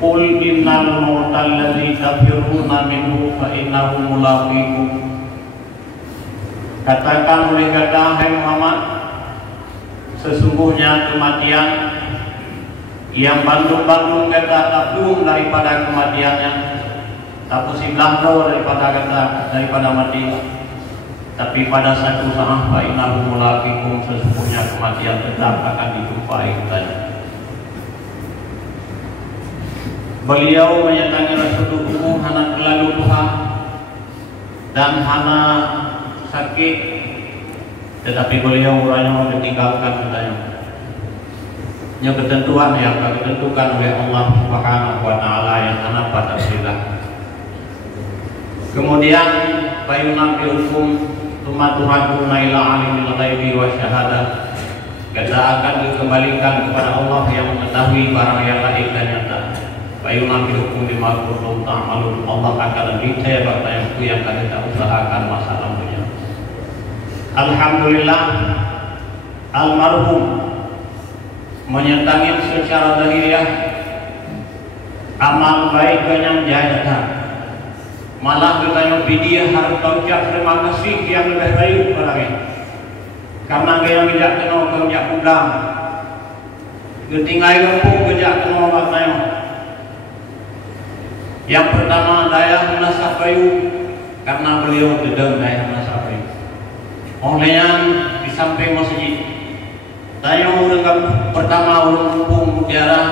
Qul innal mautal ladzi tafirruna minhu fa innahu mulaqikum. Katakan oleh kata hai Muhammad, sesungguhnya kematian yang bandung-bandung kata tabung daripada kematiannya, tak belando daripada mati. Tapi pada satu saat fa innahu mulaqikum, sesungguhnya kematian tetap akan dijumpai katanya. Beliau menyatakan Rasulullah hana kelalu Tuhan dan hana sakit, tetapi beliau orangnya ditinggalkan katanya. Yang ketentuan yang ditentukan oleh Allah Subhanahu wa taala yang hana pada silah. Kemudian bayunabiukum tumaturajuna ila alimil ghaibi wa syahadah. Kita akan dikembalikan kepada Allah yang mengetahui barang yang gaib dan nyata. Bayunabiukum bima kuntum ta'malun. Allah akan berbicara barang yang kita usahakan masa lalunya. Alhamdulillah, almarhum menyatakan secara zahiriah amal baik yang jaya, malah kita dia harus ucap terima kasih yang lebih baik kepadanya, karena dia tidak kenal kerja pulang, ketinggai kampung kerja kenal katanya. Yang pertama daya menasah bayu, karena beliau dedeng daya menasah bayu. Olehnya di samping masjid, daya orang pertama orang kampung mutiara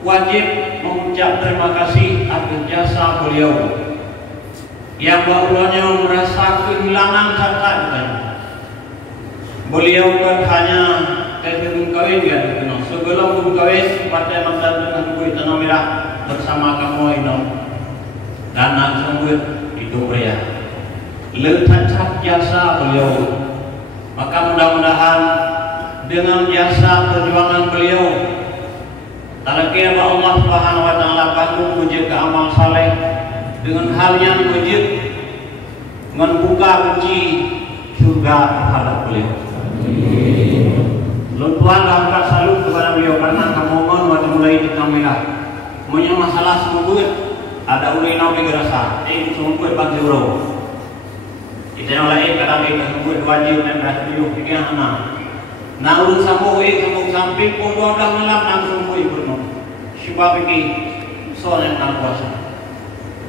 wajib mengucap terima kasih atas jasa beliau yang bahwanya merasa kehilangan kata. Beliau kan hanya terhubung kawin dia dikenal. Sebelum kawin partai mantan dengan kuih tanah merah bersama kamu ini dan sambut itu pria. Letak jasa beliau, maka mudah-mudahan dengan jasa perjuangan beliau, talaknya Allah Subhanahu wa taala bantu wujud ke amal saleh dengan hal yang wujud membuka kunci surga terhadap beliau. Tuhan angkat salut kepada beliau karena kamu waktu mulai di kamera punya masalah sumber ada ulai nabi gerasa sumber bagi euro kita yang lain kadang kita sumber wajib dan berhasil pikir anak. Nah urut sambung samping pun dua malam langsung ikut sebab ini soal yang kuasa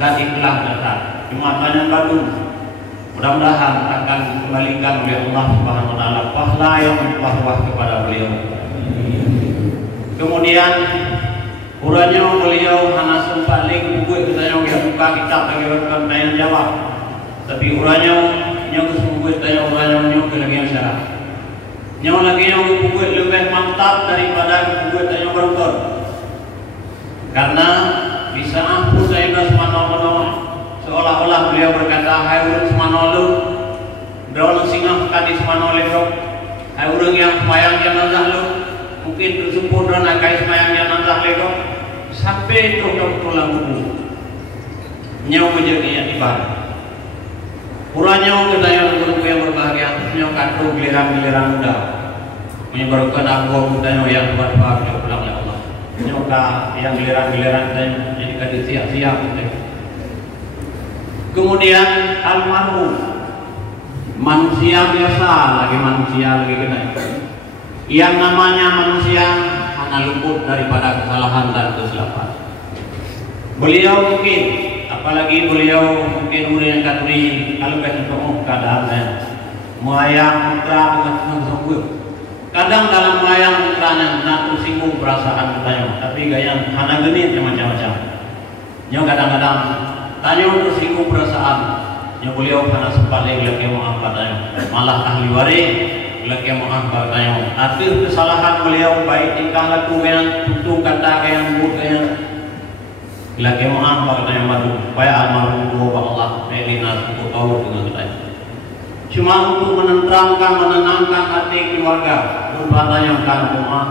dan ikhlas datang jumatannya badung. Mudah-mudahan akan dikembalikan oleh Allah Subhanahu wa taala pahala yang berlimpah kepada beliau. Kemudian uranya beliau hanya sempat link buku kita yang buka kitab bagi pertanyaan jawab. Tapi uranya yang kesungguh tanya uranya yang kelenggian syarat. Yang lagi yang buku lebih mantap daripada buku tanya berkor. Karena bisa ampun saya subhanahu seolah-olah beliau berkata hai urang semanolu daun singa kadi semanole dok hai urang yang semayang yang nazah lu mungkin bersempurna nakai semayang yang nazah le dok sampai dok tulang kubu nyau menjadi yang ibadah uranya ketanya guru yang berbahagia nyau katu giliran muda menyebarkan aku mudanya yang berbahagia nyau pulang oleh Allah nyau yang giliran jadi kadi siap-siap. Kemudian almarhum manusia biasa lagi kena. Yang namanya manusia hanya luput daripada kesalahan dan kesilapan. Beliau mungkin, apalagi beliau mungkin yang katuri kalau betul keadaannya melayang putra dengan sempurna. Kadang dalam melayang putranya nak tersinggung perasaan putranya, tapi gaya hanya genit macam-macam. Yang kadang-kadang tanya untuk singgung perasaan yang beliau karena sempat lagi mau angkatnya malah ahli waris lagi mau angkatnya akhir kesalahan beliau baik tingkah laku yang tutup kata yang buruk yang lagi mau angkatnya madu supaya almarhum Allah melina suku tahu dengan kita cuma untuk menenangkan hati keluarga berbatanya kan rumah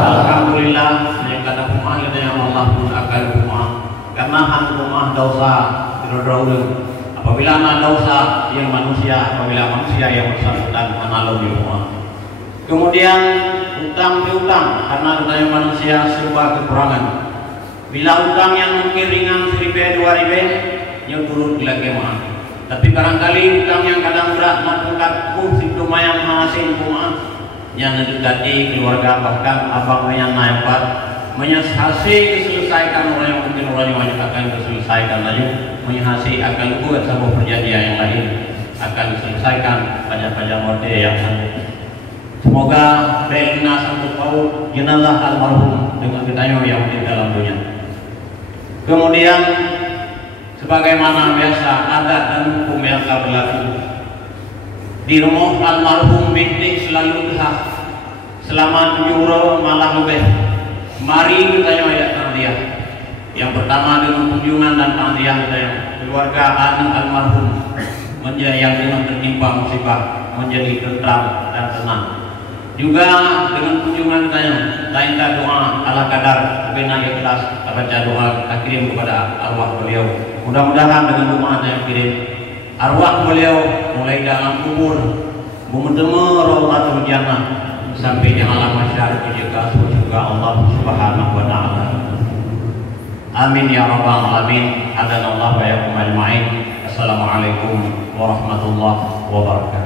alhamdulillah yang kata rumah yang Allah pun akan rumah karena hang rumah dosa tidak apabila anak dosa yang manusia apabila manusia yang bersangkutan analog di rumah. Kemudian utang piutang karena kita yang manusia serba kekurangan Bila utang yang mungkin ringan 1.000 2.000 yang turun bila kemah. Tapi barangkali utang yang kadang berat matungkat lumayan hasil kumah yang mendekati keluarga bahkan abang yang nampak menyelesaikan keselesaikan orang yang mungkin orang yang banyak akan diselesaikan lagi menyelesaikan akan buat sebuah perjanjian yang lain akan diselesaikan pada mode yang semoga Belina sanggup tahu jenazah almarhum dengan ketanya yang di dalam dunia. Kemudian sebagaimana biasa adat dan hukum yang telah berlaku di rumah almarhum binti selalu dihak selama 7 hari malah lebih. Mari kita ya dia. Yang pertama dengan kunjungan dan takziah kita keluarga anak almarhum menjadi yang dengan tertimpa musibah menjadi tentram dan tenang. Juga dengan kunjungan kita doa ala kadar benar ikhlas baca doa kita kirim kepada arwah beliau. Mudah-mudahan dengan doa yang kirim arwah beliau mulai dalam kubur memendema rahmatul jannah sampai di alam masyarakat juga surga Allah Subhanahu wa taala. Amin ya rabbal alamin. Hadanallahu wa iyyakum ajmain. Assalamualaikum warahmatullahi wabarakatuh.